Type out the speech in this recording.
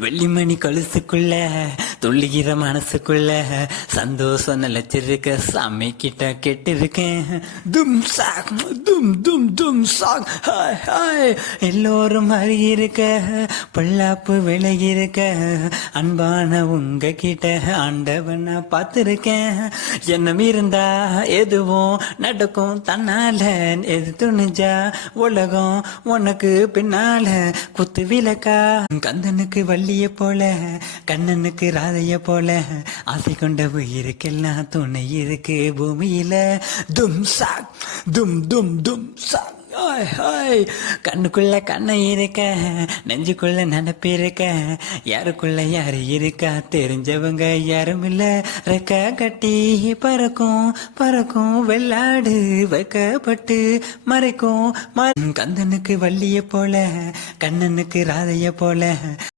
வெள்ளிமணி கொலுசுக்குள்ள துள்ளுகிற மனசுக்குள்ள சந்தோஷம் நிலைச்சிருக்க சாமி கிட்ட கேட்டிருக்கேன். தும் சாக் தும் தும் தும் சாக் ஹாய் ஹாய். எல்லோரும் அருகிருக்க பொல்லாப்பு விலகிருக்க அன்பான உங்க கிட்ட ஆண்டவனை பார்த்திருக்கேன். எண்ணம் இருந்தா எதுவும் நடக்கும் தன்னால. எது துணிஞ்சா உலகம் உனக்கு பின்னால. குத்து விளக்கா கந்தனுக்கு வள்ளிய போல கண்ணனுக்கு ராதைய போல ஆசை கொண்ட உயிருக்கெல்லாம் துணை இருக்கு பூமியில. தும் சாக் தும் தும் தும் சாக். கண்ணுக்குள்ள கண்ணை இருக்க நெஞ்சுக்குள்ள நினப்பு இருக்க யாருக்குள்ள யாரு இருக்கா தெரிஞ்சவங்க யாரும் இல்ல. ரெக்க கட்டி பறக்கும் பறக்கும் வெள்ளாடு வைக்கப்பட்டு மறைக்கும். கந்தனுக்கு வள்ளிய போல கண்ணனுக்கு ராதைய போல